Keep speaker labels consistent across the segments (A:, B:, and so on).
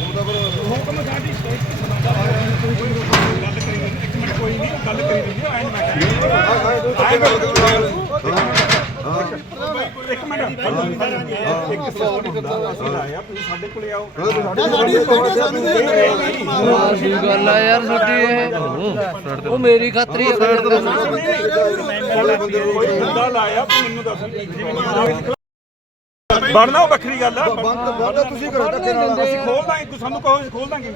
A: ਹੁਕਮ ਦਾ ਪਰ
B: ਹੁਕਮ ਸਾਡੀ ਸਟੇਟ ਤੇ ਸੁਣਾਉਂਦਾ ਗੱਲ ਕਰੀ ਜਾਂਦੇ ਇੱਕ ਮਿੰਟ ਕੋਈ ਨਹੀਂ ਗੱਲ ਕਰੀ ਜਾਂਦੇ ਆਏ ਮੈਂ ਇੱਕ ਮਿੰਟ ਇੱਕ ਸਵਾਲ ਕਰਦਾ ਅਸੀਂ ਆਇਆ ਤੁਸੀਂ ਸਾਡੇ ਕੋਲੇ ਆਓ
C: ਕੀ ਗੱਲ ਆ ਯਾਰ ਛੋਟੀ ਇਹ ਉਹ ਮੇਰੀ ਖਾਤਰੀ ਆ
B: ਬੰਦਾ ਲਾਇਆ ਮੈਨੂੰ ਦੱਸ। ਬਣਨਾ ਉਹ ਵੱਖਰੀ ਗੱਲ ਆ।
A: ਬੰਦ ਬੰਦ ਤੁਸੀਂ ਕਰੋ ਧੱਕੇ ਨਾਲ
B: ਅਸੀਂ ਖੋਲ ਦਾਂਗੇ ਤੂੰ ਸਾਨੂੰ ਕਹੋ ਅਸੀਂ ਖੋਲ ਦਾਂਗੇ।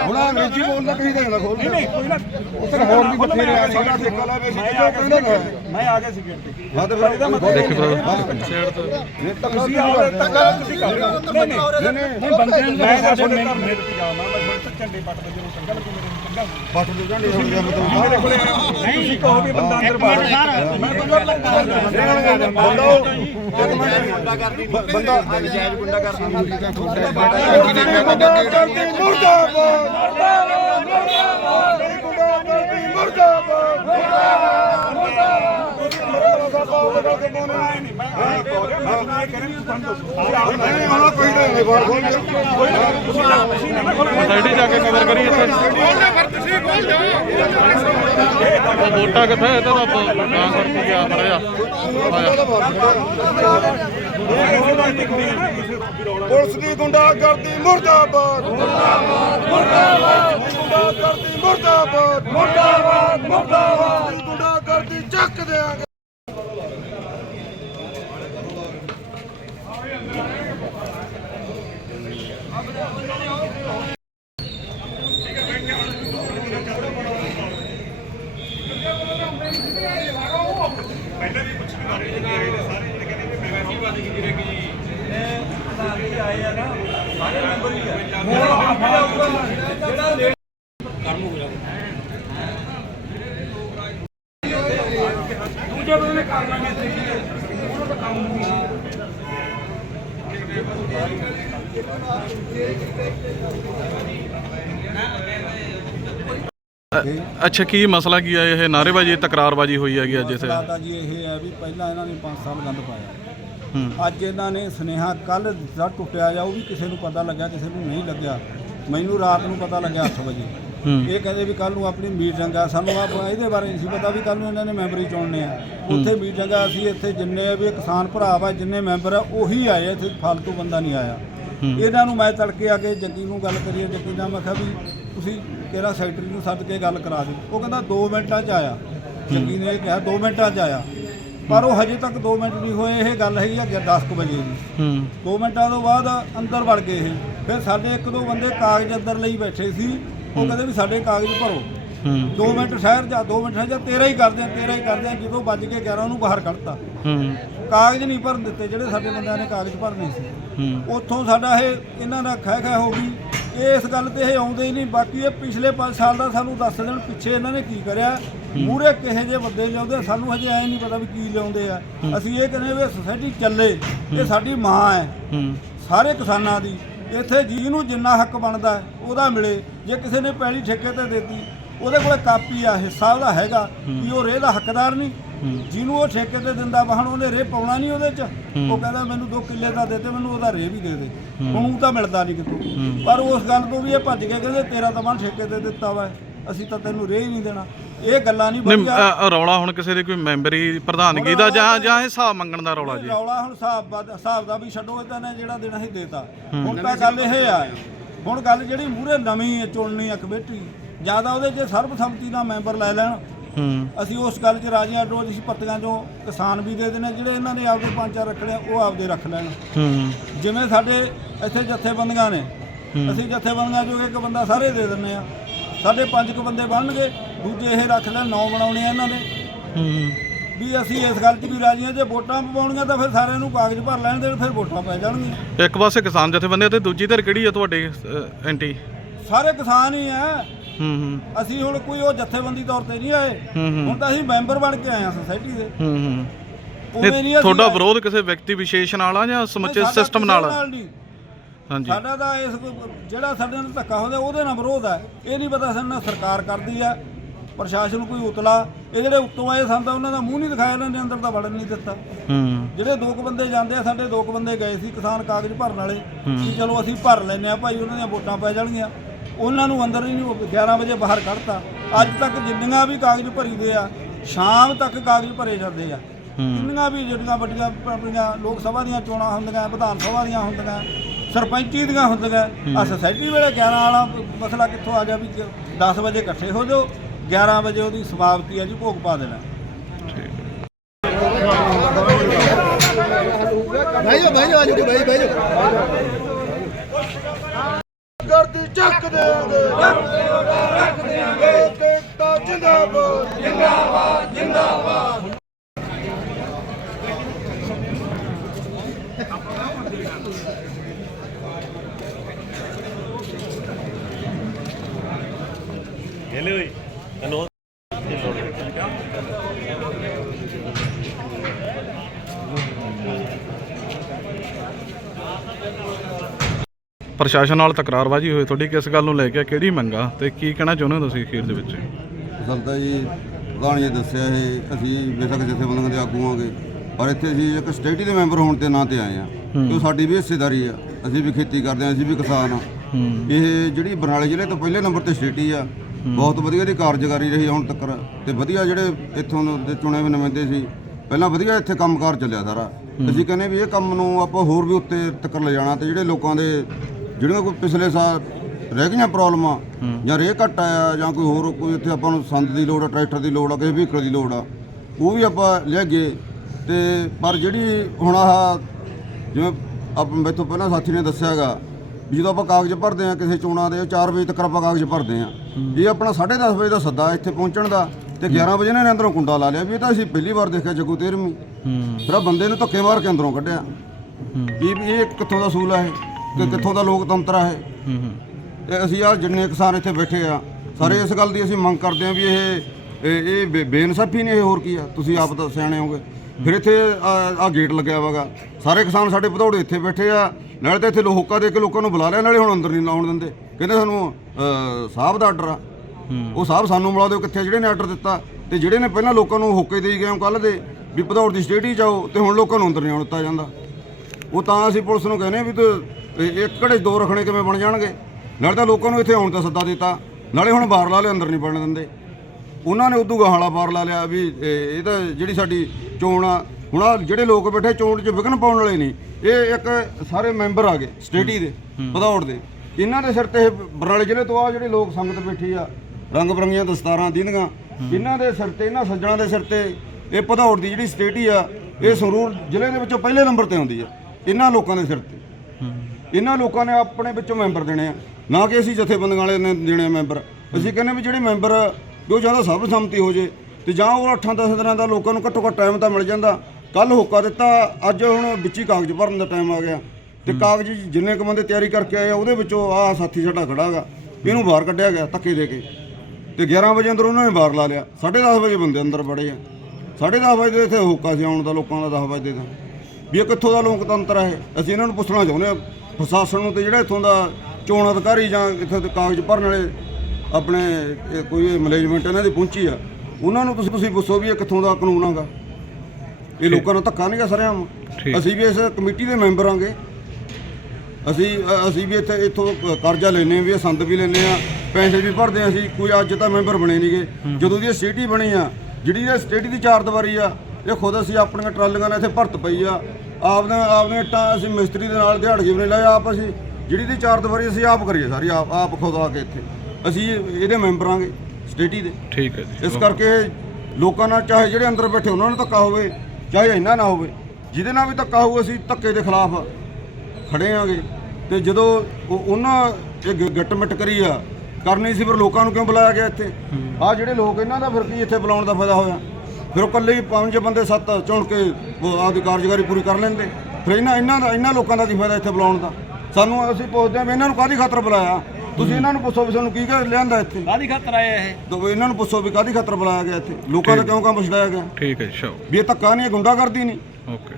A: ਹੁਣ ਅੰਗਰੇਜ਼ੀ ਬੋਲਦਾ ਕਹੀ ਤਾਂ ਨਾ ਖੋਲ
B: ਨਹੀਂ ਨਹੀਂ ਕੋਈ ਨਾ।
A: ਉੱਥੇ ਹੋਰ ਵੀ ਬਥੇਰੇ ਆ ਸਾਡਾ ਠੇਕਾ ਲਾ ਕੇ
B: ਮੈਂ ਆ ਗਿਆ ਸੀ ਮੈਂ ਆ ਗਿਆ ਸੀ ਗੇਟ ਤੇ।
A: ਹਾਂ ਤੇ ਫਿਰ
B: ਇਹਦਾ ਮਤਲਬ
A: ਦੇਖ
B: ਨਹੀਂ ਤੁਸੀਂ ਆਓ ਤੱਕ ਤੁਸੀਂ ਕਰ। ਰਹੇ ਹੋ ਨਹੀਂ ਨਹੀਂ। ਨਹੀਂ ਬੰਦੇ ਨੂੰ ਮੈਂ ਤਾਂ ਘਰ ਮੇਰੇ ਤੇ ਜਾਵਾਂ। ਮੈਂ ਝੰਡੇ ਪੱਟ ਦੇ ਜਦੋਂ ਚੰਗਾ ਲੱਗੂ ਮੇਰੇ ਨੂੰ ਚੰਗਾ
A: ਬੱਟ ਦੇ ਜਾਂਦੇ ਹੋ ਗਿਆ ਮਤਲਬ
B: ਮੇਰੇ ਕੋਲੇ ਨਹੀਂ ਤੁਸੀਂ ਕਹੋ ਵੀ ਬੰਦਾ ਅੰਦਰ ਬਾਹਰ ਮੈਂ ਤੁਹਾਨੂੰ
A: ਬੰਦਾ ਮਿੰਟ ਗੁੰਡਾ ਕਰਦੀ ਬੰਦਾ ਨਜਾਇਜ਼ ਗੁੰਡਾ ਕਰਦੀ ਮੁਰਦਾਬਾਦ ਨਹੀਂ
D: ਜਾ ਕੇ ਕਵਰ ਕਰੀ ਇੱਥੇ। ਉਹ ਵੋਟਾਂ ਕਿੱਥੇ ਇਹ ਤਾਂ ਤਾਂ ਕਰਕੇ ਗਿਆ ਮਰਿਆ
A: ਪੁਲਿਸ ਦੀ ਗੁੰਡਾਗਰਦੀ ਮੁਰਦਾਬਾਦ। ਮੁਰਦਾਬਾਦ ਮੁਰਦਾਬਾਦ ਗੁੰਡਾਗਰਦੀ ਮੁਰਦਾਬਾਦ। ਮੁਰਦਾਬਾਦ ਮੁਰਦਾਬਾਦ ਗੁੰਡਾਗਰਦੀ ਚੱਕ ਦੇਾਂਗੇ
B: ਦੂਜੇ ਬੰਦੇ ਕਰ ਲਾਂਗੇ ਉਹਨਾਂ ਦਾ ਕੰਮ ਨਹੀਂ
D: ਅੱਛਾ ਕੀ ਮਸਲਾ ਕੀ ਹੈ ਇਹ ਨਾਰੇਬਾਜ਼ੀ ਤਕਰਾਰਬਾਜ਼ੀ ਹੋਈ ਹੈਗੀ ਅੱਜ ਇੱਥੇ।
E: ਤਾਂ ਜੀ ਇਹ ਹੈ ਵੀ ਪਹਿਲਾਂ ਇਹਨਾਂ ਨੇ 5 ਸਾਲ ਗੰਦ ਪਾਇਆ। ਅੱਜ ਇਹਨਾਂ ਨੇ ਸੁਨੇਹਾ ਕੱਲ ਦਾ ਟੁੱਟਿਆ ਜਾ ਉਹ ਵੀ ਕਿਸੇ ਨੂੰ ਪਤਾ ਲੱਗਿਆ ਕਿਸੇ ਨੂੰ ਨਹੀਂ ਲੱਗਿਆ। ਮੈਨੂੰ ਰਾਤ ਨੂੰ ਪਤਾ ਲੱਗਿਆ 8 ਵਜੇ। ਇਹ ਕਹਿੰਦੇ ਵੀ ਕੱਲ ਨੂੰ ਆਪਣੀ ਮੀਟਿੰਗ ਆ ਸਾਨੂੰ ਆ ਇਹਦੇ ਬਾਰੇ ਨਹੀਂ ਸੀ ਪਤਾ ਵੀ ਕੱਲ ਨੂੰ ਇਹਨਾਂ ਨੇ ਮੈਂਬਰੀ ਚੁਣਨੇ ਆ। ਉੱਥੇ ਮੀਟਿੰਗ ਆ ਅਸੀਂ ਇੱਥੇ ਜਿੰਨੇ ਵੀ ਕਿਸਾਨ ਭਰਾ ਵਾ ਜਿੰਨੇ ਮੈਂਬਰ ਆ ਉਹੀ ਆਏ ਇੱਥੇ ਫालतू ਬੰਦਾ ਨਹੀਂ ਆਇਆ। ਇਹਨਾਂ ਨੂੰ ਮੈਂ ਤੜਕੇ ਆ ਕੇ ਜੱਗੀ ਨੂੰ ਗੱਲ ਕਰੀਏ ਜੱਗੀ ਨਾਲ ਮੈਂ ਕਿਹਾ ਵੀ ਤੁਸੀਂ ਕਿਹੜਾ ਸੈਕਟਰੀ ਨੂੰ ਸੱਦ ਕੇ ਗੱਲ ਕਰਾ ਦਿਓ। ਉਹ ਕਹਿੰਦਾ 2 ਮਿੰਟਾਂ 'ਚ ਆਇਆ। ਜੱਗੀ ਨੇ ਇਹ ਕਿਹਾ 2 ਮਿੰਟਾਂ 'ਚ ਆਇਆ। ਪਰ ਉਹ ਹਜੇ ਤੱਕ 2 ਮਿੰਟ ਨਹੀਂ ਹੋਏ ਇਹ ਗੱਲ ਹੈਗੀ ਆ 10 ਕੁ ਵਜੇ ਦੀ।
D: ਹੂੰ।
E: 2 ਮਿੰਟਾਂ ਤੋਂ ਬਾਅਦ ਅੰਦਰ ਵੜ ਗਏ ਇਹ। ਫਿਰ ਸਾਡੇ ਇੱਕ ਦੋ ਬੰਦੇ ਕਾਗਜ਼ ਅੰਦਰ ਲਈ ਬੈਠੇ ਸੀ। ਉਹ ਕਹਿੰਦੇ ਵੀ ਸਾਡੇ ਕਾਗਜ਼ ਭਰੋ।
D: ਹੂੰ।
E: 2 ਮਿੰਟ ਸ਼ਹਿਰ ਜਾ 2 ਮਿੰਟ ਸ਼ਹਿਰ ਜਾ ਤੇਰਾ ਹੀ ਕਰਦੇ ਆ ਤੇਰਾ ਹੀ ਕਰਦੇ ਆ ਜਦੋਂ ਵੱਜ ਕੇ 11 ਉਹਨੂੰ ਬਾਹਰ ਕੱਢਤਾ।
D: ਹੂੰ।
E: ਕਾਗਜ਼ ਨਹੀਂ ਭਰਨ ਦਿੱਤੇ ਜਿਹੜੇ ਸਾਡੇ ਬੰਦਿਆਂ ਨੇ ਕਾਗਜ਼ ਭਰਨੇ ਸੀ।
D: ਹੂੰ।
E: ਉੱਥੋਂ ਸਾਡਾ ਇਹ ਇਹਨਾਂ ਦਾ ਖਹਿ ਖਹਿ ਹੋ ਗਈ। ਇਸ ਗੱਲ ਤੇ ਇਹ ਆਉਂਦੇ ਹੀ ਨਹੀਂ ਬਾਕੀ ਇਹ ਪਿਛਲੇ 5 ਸਾਲ ਦਾ ਸਾਨੂੰ ਦੱਸ ਦੇਣ ਪਿੱਛੇ ਇਹਨਾਂ ਨੇ ਕੀ ਕਰਿਆ। ਮੂਰੇ ਕਿਹੇ ਜੇ ਬੰਦੇ ਲਿਆਉਂਦੇ ਸਾਨੂੰ ਹਜੇ ਐ ਨਹੀਂ ਪਤਾ ਵੀ ਕੀ ਲਿਆਉਂਦੇ ਆ। ਅਸੀਂ ਇਹ ਕਹਿੰਦੇ ਵੀ ਸੋਸਾਇਟੀ ਚੱਲੇ ਇਹ ਸਾਡੀ ਮਾਂ ਹੂੰ। ਸਾਰੇ ਕਿਸਾਨਾਂ ਦੀ। ਇੱਥੇ ਜਿਹਨੂੰ ਜਿੰਨਾ ਹੱਕ ਬਣਦਾ ਉਹਦਾ ਮਿਲੇ। ਜੇ ਕਿਸੇ ਨੇ ਪੈਲੀ ਠੇਕੇ ਤੇ ਦਿੱਤੀ ਉਹਦੇ ਕੋਲੇ ਕਾਪੀ ਆ ਹਿੱਸਾ ਉਹਦਾ ਹੈਗਾ ਕਿ ਉਹ ਰੇਹ ਦਾ ਹੱਕਦਾਰ ਨਹੀਂ। ਜਿਹਨੂੰ ਉਹ ਠੇਕੇ ਤੇ ਦਿੰਦਾ ਵਾਹਣ ਉਹਨੇ ਰੇਹ ਪਾਉਣਾ ਨਹੀਂ ਉਹਦੇ 'ਚ। ਉਹ ਕਹਿੰਦਾ ਮੈਨੂੰ 2 ਕਿੱਲੇ ਦਾ ਦੇ ਤੇ ਮੈਨੂੰ ਉਹਦਾ ਰੇਹ ਵੀ ਦੇ ਦੇ। ਹੁਣ ਉਹ ਤਾਂ ਮਿਲਦਾ ਨਹੀਂ ਕਿਤੋਂ। ਪਰ ਉਸ ਗੱਲ ਤੋਂ ਵੀ ਇਹ ਭੱਜ ਕੇ ਕਹਿੰਦੇ ਤੇਰਾ ਤਾਂ ਵਾਹਣ ਠੇਕੇ ਤੇ ਦਿੱਤਾ ਵਾ ਅਸੀਂ ਤਾਂ ਤੈਨੂੰ ਰੇਹ ਹੀ ਨਹੀਂ ਦੇਣਾ। ਇਹ ਗੱਲਾਂ ਨਹੀਂ
D: ਨਹੀਂ
E: ਵਧੀਆ
D: ਅ, ਰੌਲਾ ਹੁਣ ਕਿਸੇ ਦੀ ਕੋਈ ਮੈਂਬਰੀ ਪ੍ਰਧਾਨਗੀ ਦਾ ਜਾਂ ਜਾਂ ਇਹ ਹਿਸਾਬ ਮੰਗਣ ਦਾ ਰੌਲਾ ਜੀ?
E: ਰੌਲਾ ਹੁਣ ਹਿਸਾਬ ਹਿਸਾਬ ਦਾ ਵੀ ਛੱਡੋ ਇਹਦਾ ਨੇ ਜਿਹੜਾ ਦੇਣਾ ਸੀ ਦੇਤਾ। ਹੁਣ ਤਾਂ ਗੱਲ ਇਹ ਆ ਹੁਣ ਗੱਲ ਜਿਹੜੀ ਮੂਰੇ ਨਵੀਂ ਚੁਣਨੀ ਆ ਕਮੇਟੀ ਜ਼ਿਆਦਾ ਉਹਦੇ 'ਚ ਸਰਬਸੰਮਤੀ ਨਾਲ ਮੈਂਬਰ ਲੈ ਲੈਣ।
D: ਹੂੰ।
E: ਅਸੀਂ ਉਸ ਗੱਲ 'ਚ ਰਾਜੀ ਆ ਰੋਜ਼ ਅਸੀਂ ਪੱਤੀਆਂ 'ਚੋਂ ਕਿਸਾਨ ਵੀ ਦੇ ਦੇਣੇ ਜਿਹੜੇ ਇਹਨਾਂ ਨੇ ਆਪਦੇ ਪੰਜ ਚਾਰ ਰੱਖਣੇ ਆ, ਉਹ ਆਪਦੇ ਰੱਖ ਲੈਣ।
D: ਹੂੰ।
E: ਜਿਵੇਂ ਸਾਡੇ ਇੱਥੇ ਜਥੇਬੰਦੀਆਂ ਨੇ ਅਸੀਂ ਜਥੇਬੰਦੀਆਂ 'ਚੋਂ ਇੱਕ ਬੰਦਾ ਸਾਰੇ ਦੇ ਦਿੰਨੇ ਆ। ਸਾਡੇ ਪੰਜ ਕੁ ਬੰਦੇ ਬਣਨਗੇ ਦੂਜੇ ਇਹ ਰੱਖ ਲੈਣ ਨੌ ਬਣਾਉਣੇ ਆ ਇਹਨਾਂ ਨੇ
D: ਹੂੰ।
E: ਵੀ ਅਸੀਂ ਇਸ ਗੱਲ 'ਚ ਵੀ ਰਾਜੀ ਹਾਂ ਜੇ ਵੋਟਾਂ ਪਵਾਉਣੀਆਂ ਤਾਂ ਫਿਰ ਸਾਰਿਆਂ ਨੂੰ ਕਾਗਜ਼ ਭਰ ਲੈਣ ਦੇਣ ਫਿਰ ਵੋਟਾਂ ਪੈ ਜਾਣਗੀਆਂ।
D: ਇੱਕ ਪਾਸੇ ਕਿਸਾਨ ਜਥੇਬੰਦੀ ਤੇ ਦੂਜੀ ਧਿਰ ਕਿਹੜੀ ਹੈ ਤੁਹਾਡੇ ਐਂਟੀ?
E: ਸਾਰੇ ਕਿਸਾਨ ਹੀ ਆ।
D: ਹੂੰ ਹੂੰ।
E: ਅਸੀਂ ਹੁਣ ਕੋਈ ਉਹ ਜਥੇਬੰਦੀ ਤੌਰ ਤੇ ਨਹੀਂ ਆਏ।
D: ਹੂੰ ਹੂੰ।
E: ਹੁਣ ਤਾਂ ਅਸੀਂ ਮੈਂਬਰ ਬਣ ਕੇ ਆਏ ਆ ਸੁਸਾਇਟੀ ਦੇ।
D: ਹੂੰ ਹੂੰ।
E: ਉਵੇਂ
D: ਨਹੀਂ
E: ਨਹੀਂ ਅਸੀਂ
D: ਤੁਹਾਡਾ। ਵਿਰੋਧ ਕਿਸੇ ਵਿਅਕਤੀ ਵਿਸ਼ੇਸ਼ ਨਾਲ ਆ ਜਾਂ ਸਮੁੱਚੇ
E: ਸਾਡਾ
D: ਸਿਸਟਮ ਨਾਲ? ਆ?
E: ਨਹੀਂ।
D: ਹਾਂਜੀ।
E: ਸਾਡਾ ਤਾਂ ਇਸ ਜਿਹੜਾ ਸਾਡੇ ਨਾਲ ਧੱਕਾ ਹੁੰਦਾ ਉਹਦੇ ਨਾਲ ਵਿਰੋਧ ਹੈ। ਇਹ ਨਹੀਂ ਪਤਾ ਸਾਡੇ ਨਾਲ ਸਰਕਾਰ ਕਰਦੀ ਆ ਪ੍ਰਸ਼ਾਸਨ ਕੋਈ ਉਤਲਾ। ਇਹ ਜਿਹੜੇ ਉੱਤੋਂ ਆਏ ਸਾਨੂੰ ਤਾਂ ਉਹਨਾਂ ਦਾ ਮੂੰਹ ਨਹੀਂ ਦਿਖਾਇਆ ਇਹਨਾਂ ਨੇ ਅੰਦਰ ਤਾਂ ਵੜਨ ਨਹੀਂ ਦਿੱਤਾ।
D: ਹੂੰ।
E: ਜਿਹੜੇ ਦੋ ਕੁ ਬੰਦੇ ਜਾਂਦੇ ਆ ਸਾਡੇ ਦੋ ਕੁ ਬੰਦੇ ਗਏ ਸੀ ਕਿਸਾਨ ਕਾਗਜ਼ ਭਰਨ ਵਾਲੇ। ਕਿ ਚਲੋ ਅਸੀਂ ਭਰ ਲੈਨੇ ਆ ਭਾਈ ਉਹਨਾਂ ਦੀਆਂ ਵੋਟਾਂ ਪੈ ਜਾਣਗੀਆਂ। ਉਹਨਾਂ ਨੂੰ ਅੰਦਰ ਹੀ ਨਹੀਂ 11 ਵਜੇ ਬਾਹਰ ਕੱਢਤਾ। ਅੱਜ ਤੱਕ ਜਿੰਨੀਆਂ ਵੀ ਕਾਗਜ਼ ਭਰੀਦੇ ਆ ਸ਼ਾਮ ਤੱਕ ਕਾਗਜ਼ ਭਰੇ ਜਾਂਦੇ ਆ। ਜਿੰਨੀਆਂ ਵੀ ਜਿਹੜੀਆਂ ਵੱਡੀਆਂ ਆਪਣੀਆਂ ਲੋਕ ਸਭਾ ਦੀਆਂ ਚੋਣਾਂ ਹੁੰਦੀਆਂ ਵਿਧਾਨ ਸਭਾ ਦੀਆਂ ਹੁੰਦੀਆਂ ਸਰਪੰਚੀ ਦੀਆਂ ਹੁੰਦੀਆਂ। ਆ ਸੋਸਾਇਟੀ ਵੇਲੇ 11 ਵਾਲਾ ਮਸਲਾ ਕਿੱਥੋਂ ਆ ਗਿਆ ਵੀ 10 ਵਜੇ ਇਕੱਠੇ ਹੋ ਜਾਓ 11 ਵਜੇ ਉਹਦੀ ਸਮਾਪਤੀ ਹੈ ਜੀ ਭੋਗ ਪਾ ਦੇਣਾ।
A: ਭਾਈਓ ਭਾਈਓ ਆ ਜਾਓ ਭਾਈ ਭਾਈਓ ਗਰਦੀ ਚੱਕ ਦੇਗੇ ਰੱਖ ਦੇਗੇ ਦੇਖਤਾ ਜਿੰਦਾਬਾਦ।
D: ਪ੍ਰਸ਼ਾਸਨ ਨਾਲ ਤਕਰਾਰਬਾਜੀ ਹੋਈ ਤੁਹਾਡੀ ਕਿਸ ਗੱਲ ਨੂੰ ਲੈ ਕੇ ਕਿਹੜੀ ਮੰਗਾ ਤੇ ਕੀ ਕਹਿਣਾ ਚਾਹੁੰਦੇ ਹੋ ਤੁਸੀਂ ਅਖੀਰ ਦੇ ਵਿੱਚ?
F: ਅਸਲ ਤਾਂ ਜੀ ਪ੍ਰਧਾਨ ਜੀ ਦੱਸਿਆ ਇਹ ਅਸੀਂ ਬੇਸ਼ੱਕ ਜਥੇਬੰਦੀਆਂ ਦੇ ਆਗੂ ਆਂਗੇ ਪਰ ਇੱਥੇ ਅਸੀਂ ਇੱਕ ਸਟੇਟੀ ਦੇ ਮੈਂਬਰ ਹੋਣ ਤੇ ਨਾਂ ਤੇ ਆਏ ਆ। ਕਿਉਂ ਸਾਡੀ ਵੀ ਹਿੱਸੇਦਾਰੀ ਆ ਅਸੀਂ ਵੀ ਖੇਤੀ ਕਰਦੇ ਆ ਅਸੀਂ ਵੀ ਕਿਸਾਨ ਆ। ਇਹ ਜਿਹੜੀ ਬਰਨਾਲੇ ਜ਼ਿਲ੍ਹੇ ਤੋਂ ਪਹਿਲੇ ਨੰਬਰ ਤੇ ਸਟੇਟੀ ਆ ਬਹੁਤ ਵਧੀਆ ਦੀ ਕਾਰਜਕਾਰੀ ਰਹੀ ਹੁਣ ਤੱਕ ਤੇ ਵਧੀਆ ਜਿਹੜੇ ਇੱਥੋਂ ਦੇ ਚੁਣੇ ਹੋਏ ਨੁਮਾਇੰਦੇ ਸੀ ਪਹਿਲਾਂ ਵਧੀਆ ਇੱਥੇ ਕੰਮਕਾਰ ਚੱਲਿਆ ਸਾਰਾ। ਅਸੀਂ ਕਹਿੰਦੇ ਵੀ ਇਹ ਕੰਮ ਨੂੰ ਆਪਾਂ ਹੋਰ ਵੀ ਉੱਤੇ ਤੱਕ ਲੈ ਜਾਣਾ ਤੇ ਜਿਹੜੇ ਲੋਕਾਂ ਦੇ ਜਿਹੜੀਆਂ ਕੋਈ ਪਿਛਲੇ ਸਾਲ ਰਹਿ ਗਈਆਂ ਪ੍ਰੋਬਲਮਾਂ ਜਾਂ ਰੇਹ ਘੱਟ ਆਇਆ ਜਾਂ ਕੋਈ ਹੋਰ ਕੋਈ ਇੱਥੇ ਆਪਾਂ ਨੂੰ ਸੰਦ ਦੀ ਲੋੜ ਆ ਟਰੈਕਟਰ ਦੀ ਲੋੜ ਆ ਕਿਸੇ ਵਹੀਕਲ ਦੀ ਲੋੜ ਆ ਉਹ ਵੀ ਆਪਾਂ ਲਿਆਈਏ ਤੇ ਪਰ ਜਿਹੜੀ ਹੁਣ ਆਹ ਜਿਵੇਂ ਆਪ ਮੈਥੋਂ ਪਹਿਲਾਂ ਸਾਥੀ ਨੇ ਦੱਸਿਆਗਾ ਵੀ ਜਦੋਂ ਆਪਾਂ ਕਾਗਜ਼ ਭਰਦੇ ਆ ਕਿਸੇ ਚੋਣਾਂ ਦੇ 4 ਵਜੇ ਤੱਕ ਆਪਾਂ ਕਾਗਜ਼ ਭਰਦੇ ਆ ਇਹ ਆਪਣਾ 10:30 ਵਜੇ ਦਾ ਸੱਦਾ ਇੱਥੇ ਪਹੁੰਚਣ ਦਾ ਤੇ 11 ਵਜੇ ਨੇ ਅੰਦਰੋਂ ਕੁੰਡਾ ਲਾ ਲਿਆ ਵੀ ਇਹ ਤਾਂ ਅਸੀਂ ਪਹਿਲੀ ਵਾਰ ਦੇਖਿਆ ਜੱਗੂ ਤੇਰਵੀਂ। ਫਿਰ ਆਹ ਬੰਦੇ ਨੂੰ ਧੱਕੇ ਮਾਰ ਕੇ ਅੰਦਰੋਂ ਕੱਢਿਆ। ਇਹ ਇਹ ਕਿੱਥੋਂ ਦਾ ਸੂਲ ਹੈ ਕਿ ਕਿੱਥੋਂ ਦਾ ਲੋਕਤੰਤਰ ਹੈ ਤੇ ਅਸੀਂ ਆ ਜਿੰਨੇ ਕਿਸਾਨ ਇੱਥੇ ਬੈਠੇ ਆ ਸਾਰੇ ਇਸ ਗੱਲ ਦੀ ਅਸੀਂ ਮੰਗ ਕਰਦੇ ਆ ਵੀ ਇਹ ਇਹ ਇਹ ਬੇ- ਬੇਇਨਸਾਫੀ ਨਹੀਂ ਇਹ ਹੋਰ ਕੀ ਆ? ਤੁਸੀਂ ਆਪ ਤਾਂ ਸਿਆਣੇ ਹੋਗੇ ਫਿਰ ਇੱਥੇ ਆ ਗੇਟ ਲੱਗਿਆ ਵਾਗਾ ਸਾਰੇ ਕਿਸਾਨ ਸਾਡੇ ਭਦੌੜੇ ਇੱਥੇ ਬੈਠੇ ਆ। ਨਾਲੇ ਤਾਂ ਇੱਥੇ ਲੋਕਾ ਦੇ ਕੇ ਲੋਕਾਂ ਨੂੰ ਬੁਲਾ ਲਿਆ ਨਾਲੇ ਹੁਣ ਅੰਦਰ ਨਹੀਂ ਲਾਉਣ ਦਿੰਦੇ। ਕਹਿੰਦੇ ਸਾਨੂੰ ਅ, ਸਾਹਿਬ ਦਾ ਆਰਡਰ ਆ। ਉਹ ਸਾਹਿਬ ਸਾਨੂੰ ਮਿਲਾ ਦਿਓ ਕਿੱਥੇ ਜਿਹੜੇ ਨੇ ਆਰਡਰ ਦਿੱਤਾ। ਤੇ ਜਿਹੜੇ ਨੇ ਪਹਿਲਾਂ ਲੋਕਾਂ ਨੂੰ ਹੋਕੇ ਦੇਈ ਗਏ ਕੱਲ ਦੇ ਵੀ ਭਦੌੜ ਦੀ ਸਟੇਡੀ ਜਾਓ ਤੇ ਹੁਣ ਲੋਕਾਂ ਨੂੰ ਅੰਦਰ ਨਹੀਂ ਆਉਣ ਦਿੱਤਾ ਜਾਂਦਾ। ਉਹ ਤਾਂ ਅਸੀਂ ਪੁਲਿਸ ਨੂੰ ਕਹਿੰਦੇ ਆ ਵੀ ਤੂੰ ਘੜੇ 'ਚ ਦੋ ਰੱਖਣੇ ਕਿਵੇਂ ਬਣ ਜਾਣਗੇ? ਨਾਲੇ ਤਾਂ ਲੋਕਾਂ ਨੂੰ ਇੱਥੇ ਆਉਣ ਦਾ ਸੱਦਾ ਦਿੱਤਾ। ਨਾਲੇ ਹੁਣ ਬਾਹਰ ਲਾ ਲਿਆ ਅੰਦਰ ਨਹੀਂ ਵੜਨ ਦਿੰਦੇ। ਉਹਨਾਂ ਨੇ ਉਦੋਂ ਗਾਹਲਾ ਬਾਹਰ ਲਾ ਲਿਆ ਵੀ ਇਹ ਤਾਂ ਜਿਹੜੀ ਸਾਡੀ ਚੋਣ ਆ ਹੁਣ ਆਹ ਜਿਹੜੇ ਲੋਕ ਬੈਠੇ ਚੋਣ 'ਚ ਵਿਘਨ ਪਾਉਣ ਵਾਲੇ ਨਹੀਂ ਇਹ ਇੱਕ ਸਾਰੇ ਮੈਂਬਰ ਆ ਗਏ ਸਟੇਟੀ ਦੇ ਭਦੌੜ ਦੇ। ਇਹਨਾਂ ਦੇ ਸਿਰ ਤੇ ਇਹ ਬਰਨਾਲੇ ਜ਼ਿਲ੍ਹੇ ਤੋਂ ਆ ਜਿਹੜੇ ਲੋਕ ਸੰਗਤ ਬੈਠੀ ਆ ਰੰਗ ਬਰੰਗੀਆਂ ਦਸਤਾਰਾਂ ਦੀਨਗਾ ਇਹਨਾਂ ਦੇ ਸਿਰ ਤੇ ਇਹਨਾਂ ਸੱਜਣਾ ਦੇ ਸਿਰ ਤੇ ਇਹ ਭਦੌੜ ਦੀ ਜਿਹੜੀ ਸਟੇਟੀ ਆ ਇਹ ਸੰਗਰੂਰ ਜ਼ਿਲ੍ਹੇ ਦੇ ਵਿੱਚੋਂ ਪਹਿਲੇ ਨੰਬਰ ਤੇ ਆਉਂਦੀ ਆ ਇਹਨਾਂ ਲੋਕਾਂ ਦੇ ਸਿਰ ਤੇ। ਇਹਨਾਂ ਲੋਕਾਂ ਨੇ ਆਪਣੇ ਵਿੱਚੋਂ ਮੈਂਬਰ ਦੇਣੇ ਆ। ਨਾ ਕਿ ਅਸੀਂ ਜਥੇਬੰਦੀਆਂ ਵਾਲੇ ਨੇ ਦੇਣੇ ਆ ਮੈਂਬਰ। ਅਸੀਂ ਕਹਿੰਦੇ ਵੀ ਜਿਹੜੇ ਮੈਂਬਰ ਜੋ ਜ਼ਿਆਦਾ ਸਰਬਸੰਮਤੀ ਹੋ ਜੇ ਤੇ ਜਾਂ ਉਹ 8-10 ਦਿਨਾਂ ਦਾ ਲੋਕਾਂ ਨੂੰ ਘੱਟੋ ਘੱਟ ਟਾਈਮ ਤਾਂ ਮਿਲ ਜਾਂਦਾ। ਕੱਲ ਹੋਕਾ ਦਿੱਤਾ ਅੱਜ ਹੁਣ ਵਿੱਚੀ ਕਾਗਜ਼ ਭਰਨ ਦਾ ਟਾਈਮ ਆ ਗਿਆ। ਤੇ ਕਾਗਜ਼ ਜਿੰਨੇ ਕੁ ਬੰਦੇ ਤਿਆਰੀ ਕਰਕੇ ਆਏ ਆ ਉਹਦੇ ਵਿੱਚੋਂ ਆਹ ਸਾਥੀ ਸਾਡਾ ਖੜਾਗਾ ਇਹਨੂੰ ਬਾਹਰ ਕੱਢਿਆ ਗਿਆ ਧੱਕੇ ਦੇ ਕੇ। ਤੇ 11 ਵਜੇ ਅੰਦਰ ਉਹਨਾਂ ਨੇ ਬਾਹਰ ਲਾ ਲਿਆ। 10:30 ਵਜੇ ਬੰਦੇ ਅੰਦਰ ਵੜੇ ਆ। 10:30 ਵਜੇ ਦੇ ਇੱਥੇ ਹੋਕਾ ਸੀ ਆਉਣ ਦਾ ਲੋਕਾਂ ਦਾ 10 ਵਜੇ ਦਾ। ਵੀ ਇਹ ਕਿੱਥੋਂ ਦਾ ਲੋਕਤੰਤਰ ਹੈ? ਅਸੀਂ ਇਹਨਾਂ ਨੂੰ ਪੁੱਛਣਾ ਚਾਹੁੰਦੇ ਆ। ਪ੍ਰਸ਼ਾਸਨ ਨੂੰ ਤੇ ਜਿਹੜਾ ਇੱਥੋਂ ਦਾ ਚੋਣ ਅਧਿਕਾਰੀ ਜਾਂ ਇੱਥੇ ਦੇ ਕਾਗਜ਼ ਭਰਨ ਵਾਲੇ ਆਪਣੇ ਇਹ ਕੋਈ ਮੈਨੇਜਮੈਂਟ ਇਹਨਾਂ ਦੀ ਪਹੁੰਚੀ ਆ ਉਹਨਾਂ ਨੂੰ ਤੁਸੀਂ ਤੁਸੀਂ ਪੁੱਛੋ ਵੀ ਇਹ ਕਿੱਥੋਂ ਦਾ ਕਾਨੂੰਨ ਆਗਾ। ਇਹ ਲੋਕਾਂ ਨੂੰ ਧੱਕਾ ਨਹੀਂ ਕਰ ਸਰਿਆ
D: ਠੀਕ।
F: ਅਸੀਂ ਵੀ ਇਸ ਕਮੇਟੀ ਦੇ ਮੈਂਬਰ ਆਂਗੇ। ਅਸੀਂ ਅਸੀਂ ਵੀ ਇੱਥੇ ਇੱਥੋਂ ਕਰਜ਼ਾ ਲੈਨੇ ਵੀ ਸੰਦ ਵੀ ਲੈਨੇ ਆ ਪੈਸੇ ਵੀ ਭਰਦੇ ਆ ਅਸੀਂ ਕੋਈ ਅੱਜ ਤਾਂ ਮੈਂਬਰ ਬਣੇ ਨਹੀਂਗੇ ਜਦੋਂ ਦੀ ਇਹ ਸਿਟੀ ਬਣੀ ਆ ਜਿਹੜੀ ਇਹ ਸਟੇਡੀ ਦੀ ਚਾਰ ਦੀਵਾਰੀ ਆ ਇਹ ਖੁਦ ਅਸੀਂ ਆਪਣੀਆਂ ਟਰਾਲੀਆਂ ਨਾਲ ਇੱਥੇ ਭਰਤ ਪਈ ਆ। ਆਪਦੇ ਆਪਦੇ ਇੱਟਾਂ ਅਸੀਂ ਮਿਸਤਰੀ ਦੇ ਨਾਲ ਦਿਹਾੜੀਏ ਬਣੇ ਲਾਏ ਆਪ ਅਸੀਂ ਜਿਹੜੀ ਦੀ ਚਾਰ ਦੀਵਾਰੀ ਅਸੀਂ ਆਪ ਕਰੀਏ ਸਾਰੀ ਆਪ ਆਪ ਖੁਦ ਆ ਕੇ ਇੱਥੇ। ਅਸੀਂ ਇਹਦੇ ਮੈਂਬਰ ਆਂਗੇ ਸਟੇਡੀ ਦੇ।
D: ਠੀਕ ਹੈ ਜੀ
F: ਇਸ ਕਰਕੇ ਲੋਕਾਂ ਨਾਲ ਚਾਹੇ ਜਿਹੜੇ ਅੰਦਰ ਬੈਠੇ ਉਹਨਾਂ ਨੂੰ ਧੱਕਾ ਹੋਵੇ ਚਾਹੇ ਇਹਨਾਂ ਨਾ ਹੋਵੇ ਜਿਹਦੇ ਨਾਲ ਵੀ ਧੱਕਾ ਹੋਊ ਅਸੀਂ ਧੱਕੇ ਦੇ ਖਿਲਾਫ ਖੜੇ ਆਂਗੇ। ਤੇ ਜਦੋਂ ਉਹ- ਉਹਨਾਂ ਇਹ ਗਿੱਟ-ਮਿੱਟ ਕਰੀ ਆ ਕਰਨੀ ਸੀ ਫਿਰ ਲੋਕਾਂ ਨੂੰ ਕਿਉਂ ਬੁਲਾਇਆ ਗਿਆ ਇੱਥੇ? ਆ ਜਿਹੜੇ ਲੋਕ ਇਹਨਾਂ ਦਾ ਫਿਰ ਕੀ ਇੱਥੇ ਬੁਲਾਉਣ ਦਾ ਫਾਇਦਾ ਹੋਇਆ? ਫਿਰ ਉਹ ਇਕੱਲੇ ਹੀ ਪੰਜ ਬੰਦੇ ਸੱਤ ਚੁਣ ਕੇ ਉਹ ਆਪਦੀ ਕਾਰਜਕਾਰੀ ਪੂਰੀ ਕਰ ਲੈਂਦੇ। ਫਿਰ ਇਹਨਾਂ ਇਹਨਾਂ ਦਾ ਇਹਨਾਂ ਲੋਕਾਂ ਦਾ ਕੀ ਫਾਇਦਾ ਇੱਥੇ ਬੁਲਾਉਣ ਦਾ? ਸਾਨੂੰ ਅਸੀਂ ਪੁੱਛਦੇ ਹਾਂ ਵੀ ਇਹਨਾਂ ਨੂੰ ਕਾਹਦੀ ਖਾਤਰ ਬੁਲਾਇਆ? ਤੁਸੀਂ ਇਹਨਾਂ ਨੂੰ ਪੁੱਛੋ ਵੀ ਸਾਨੂੰ ਕੀ ਕਰ ਲਿਆਂਦਾ ਇੱਥੇ?
B: ਕਾਦੀ ਖਾਤਰ ਆਏ ਇਹ?
F: ਤਾਂ ਇਹਨਾਂ ਨੂੰ ਪੁੱਛੋ ਵੀ ਕਾਹਦੀ ਖਾਤਰ ਬੁਲਾਇਆ ਗਿਆ ਇੱਥੇ? ਲੋਕਾਂ ਦਾ ਕਿਉਂ ਕੰਮ ਛਡਾਇਆ ਗਿਆ?
D: ਠੀਕ ਹੈ ਜੀ ਸ਼ੋ
F: ਵੀ ਇਹ ਧੱਕਾ ਨਹੀਂ ਇਹ ਗੁੰਡਾਗਰਦੀ ਨਹੀਂ।
D: ਓਕੇ।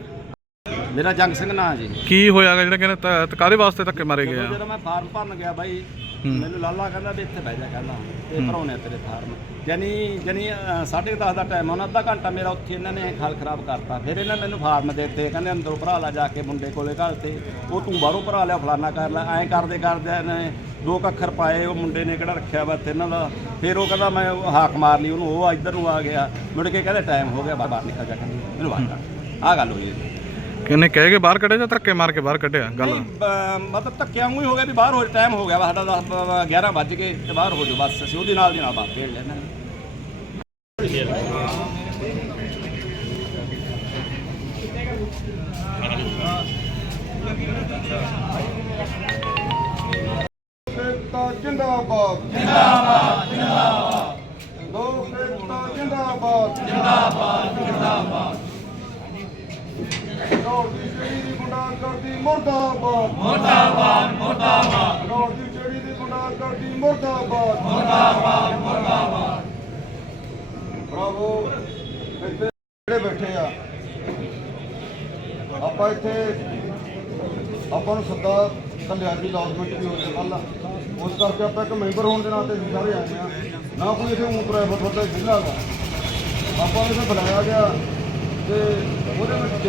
A: ਮੇਰਾ ਜੰਗ ਸਿੰਘ ਨਾਂ ਜੀ।
D: ਕੀ ਹੋਇਆਗਾ ਜਿਹੜਾ ਕਹਿੰਦੇ ਕਾਦੇ ਵਾਸਤੇ ਧੱਕੇ ਮਾਰੇ ਗਏ ਆ?
A: ਜਦੋਂ ਮੈਂ ਫਾਰਮ ਭਰਨ ਗਿਆ ਬਾਈ ਮੈਨੂੰ ਲਾਲਾ ਕਹਿੰਦਾ ਵੀ ਇੱਥੇ ਬਹਿ ਜਾ ਕਹਿੰਦਾ ਤੇ ਭਰਾਉਣੇ ਤੇਰੇ ਫਾਰਮ ਜਾਨੀ ਜਾਨੀ 10:30 ਦਾ ਟਾਈਮ ਆਉਣਾ ਅੱਧਾ ਘੰਟਾ ਮੇਰਾ ਉੱਥੇ ਇਹਨਾਂ ਨੇ ਖਾਲ ਖਰਾਬ ਕਰਤਾ। ਫਿਰ ਇਹਨਾਂ ਮੈਨੂੰ ਫਾਰਮ ਦੇ ਦਿੱਤੇ ਕਹਿੰਦੇ ਅੰਦਰੋਂ ਭਰਾ ਲਾ ਜਾ ਕੇ ਮੁੰਡੇ ਕੋਲੇ ਘਰ ਤੇ ਉਹ ਤੂੰ ਬਾਹਰੋਂ ਭਰਾ ਲਿਆ ਫਲਾਨਾ ਕਰ ਲੈ। ਐਂ ਕਰਦੇ ਕਰਦੇ ਨੇ ਦੋ ਕੁ ਅੱਖਰ ਪਾਏ ਉਹ ਮੁੰਡੇ ਨੇ ਕਿਹੜਾ ਰੱਖਿਆ ਵਾ ਇੱਥੇ ਇਹਨਾਂ ਦਾ। ਫਿਰ ਉਹ ਕਹਿੰਦਾ ਮੈਂ ਹਾਕ ਮਾਰ ਲਈ ਉਹਨੂੰ ਉਹ ਇੱਧਰ ਨੂੰ ਆ ਗਿਆ। ਮੁੜ ਕੇ ਕਹਿੰਦੇ ਟਾਈਮ ਹੋ ਗਿਆ ਬਾਹਰ ਨਿਕਲ ਜਾ ਕਹਿੰਦੇ ਮੈਨੂੰ ਬਾਹਰ ਆ ਗੱਲ ਹੋਈ
D: ਕਿੰਨੇ ਕਹਿ ਕੇ ਬਾਹਰ ਕੱਢਿਆ ਜਾਂ ਧੱਕੇ ਮਾਰ ਕੇ ਬਾਹਰ ਕੱਢਿਆ? ਗੱਲ
A: ਨਹੀਂ, ਬ- ਮਤਲਬ ਧੱਕਿਆਂ ਵਾਂਗੂ ਹੀ ਹੋ ਗਿਆ ਵੀ ਬਾਹਰ ਹੋ ਟਾਈਮ ਹੋ ਗਿਆ ਵਾ ਸਾਡਾ 10 11 ਵੱਜ ਗਏ ਤੇ ਬਾਹਰ ਹੋ ਜਾਓ ਬਸ ਅਸੀਂ ਉਹਦੇ ਨਾਲ ਦੀ ਨਾਲ ਬਾਤ ਖੇਡ ਲੈਣਾ
F: ਜਿੰਦਾਬਾਦ। ਜਿੰਦਾਬਾਦ। ਮੁਰਦਾਬਾਦ। ਮੁਰਦਾਬਾਦ ਮੁਰਦਾਬਾਦ। ਲੋਕ ਦੀ ਜਿਹੜੀ ਦੀ ਗੁੰਡਾਗਰਦੀ ਮੁਰਦਾਬਾਦ। ਮੁਰਦਾਬਾਦ ਮੁਰਦਾਬਾਦ। ਬਰਾਵੋ ਇੱਥੇ ਜਿਹੜੇ ਬੈਠੇ ਆ ਆਪਾਂ ਇੱਥੇ ਆਪਾਂ ਨੂੰ ਸੱਦਾ ਕੱਲਿਆ ਦੀ ਲਾਜ਼ਮਿਟ ਵੀ ਹੋਈ ਕੱਲ ਉਸ ਕਰਕੇ ਆਪਾਂ ਇੱਕ ਮੈਂਬਰ ਹੋਣ ਦੇ ਨਾਤੇ ਸਾਰੇ ਆਏ ਆ ਨਾ ਕੋਈ ਇੱਥੇ ਊਂ ਪ੍ਰਾਈਵੇਟ ਬੰਦਾ ਜ਼ਿਲ੍ਹਾ ਦਾ ਆਪਾਂ ਨੂੰ ਇੱਥੇ ਬੁਲਾਇਆ ਗਿਆ ਤੇ ਉਹਦੇ ਵਿੱਚ